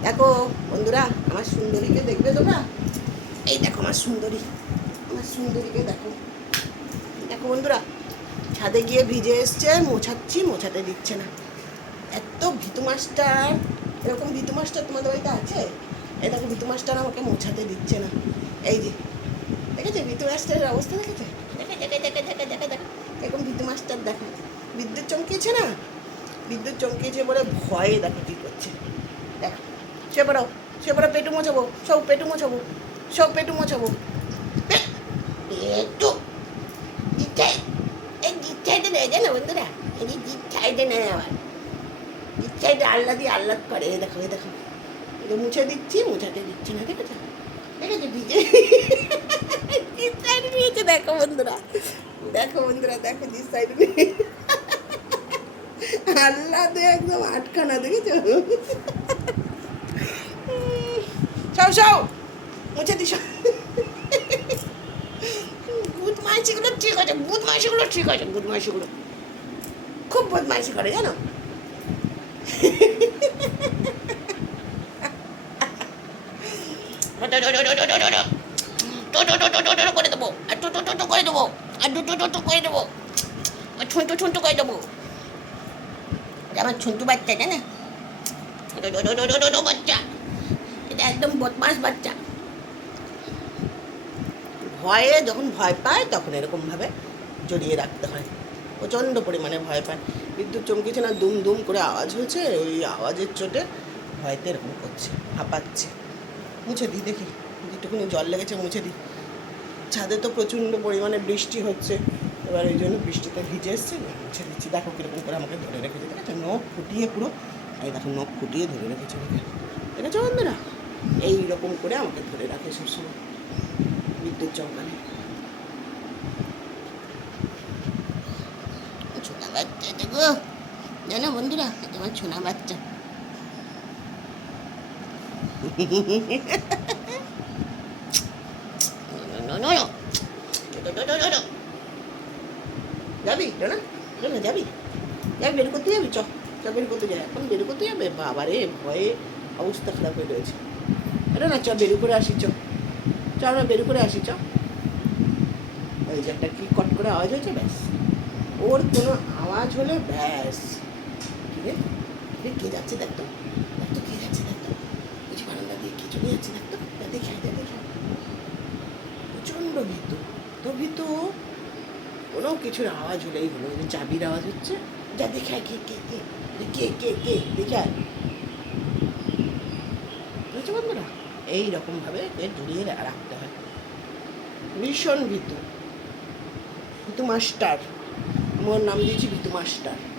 দেখো, বন্ধুরা, আমার সুন্দরীকে দেখবে তোমরা? এই দেখো আমার সুন্দরী, আমার সুন্দরীকে দেখো। দেখো বন্ধুরা, ছাদে গিয়ে ভিজে এসছে, মোছাচ্ছি, মোছাতে দিচ্ছে না। এত ভিতু মাস্টার, এরকম ভিতু মাস্টার তোমাদের বাড়িতে আছে? এই দেখো, ভিতু মাস্টার আমাকে মোছাতে দিচ্ছে না। এই যে, দেখেছে, ভিতু মাস্টারের অবস্থা দেখেছে? দেখে দেখে দেখে দেখে দেখে দেখে, এরকম ভিতু মাস্টার দেখো। বিদ্যুৎ চমকিয়েছে না? বিদ্যুৎ চমকিয়েছে বলে ভয়ে দেখো কী করছে। দেখো সে পড়াও সে পড়া পেটু মোছাবো, সব পেটু মোছাবো, সব পেটু মোছাবো। পেটু দিচ্ছাই এই দিচ্ছাইটা নেয় জানো বন্ধুরা? এই যে দিচ্ছাইটা নেয় আবার। দিচ্ছাইটা আল্লাহ দিয়ে আল্লাহ করে এই দেখো এই দেখো। এটা মুছে দিচ্ছি, মুছাতে দিচ্ছি না দেখেছ দেখেছ ভিজে দিচ্ছাইটা নিয়েছে, দেখো বন্ধুরা। দেখো বন্ধুরা, দেখো দিচ্ছাইটা নিয়ে। আল্লাহ একদম আটখানা, দেখেছ? সব মুছে দিস বদমাইশিগুলো ঠিক আছে বদমাইশিগুলো ঠিক আছে বদমাইশিগুলো খুব বদমাইশি করে জানো করে দেবো আর টো টো টো করে দেবো আর দু টো টো করে দেবো আর ঠুনটু করে দেবো আমার ছোট্ট বাচ্চা জানে বাচ্চা একদম বদমাস বাচ্চা। ভয়ে যখন ভয় পায়, তখন এরকমভাবে জড়িয়ে রাখতে হয়। প্রচণ্ড পরিমাণে ভয় পায়। বিদ্যুৎ চমকেছে না দুম দুম করে আওয়াজ হয়েছে, ওই আওয়াজের চোটে ভয়তে এরকম করছে হাঁপাচ্ছে মুছে দিই দেখি, একটুখানি জল লেগেছে, মুছে দিই ছাদে তো প্রচণ্ড পরিমাণে বৃষ্টি হচ্ছে। এবার ওই জন্য বৃষ্টিতে ভিজে এসছে মুছে দিচ্ছি। দেখো কীরকম করে আমাকে ধরে রেখেছে, ঠিক আছে? নখ ফুটিয়ে পুরো, এই দেখো নখ ফুটিয়ে ধরে রেখেছে দেখেছ বন্ধুরা? এই রকম করে আমাকে ধরে রাখে সবসময়। বিদ্যুৎ চমকালে ছোনা বাচ্চা দেখো জানো বন্ধুরা আমার ছোনা বাচ্চা. যাবি না যাবি যাবি? বের করতে যাবি? চ বের করতে যাই এখন বের করতে যাবে। বাবা রে ভয়ে অবস্থা খারাপ হয়ে রয়েছে। এটা না চ বেরু করে আসি চ আমরা বেরু করে আসি চ ওই যে একটা কি কট করে আওয়াজ হয়েছে ব্যাস ওর কোনো আওয়াজ হলে ব্যাস কি রে কে যাচ্ছে দেখতো দেখতো কে যাচ্ছে দেখতো কিছু বারান্দা দিয়ে কি চলে যাচ্ছে দেখতো দেখে দেখে প্রচণ্ড ভীতু তো ভীতু কোনো কিছুর আওয়াজ হলেই হলো চাবির আওয়াজ হচ্ছে যা দেখে কে কে কে কে কে কে দেখে বন্ধুরা এই রকমভাবে একে জড়িয়ে রাখতে হয়। ভীষণ ভীতু। ভীতু মাস্টার। আমার নাম দিয়েছি ভীতু মাস্টার।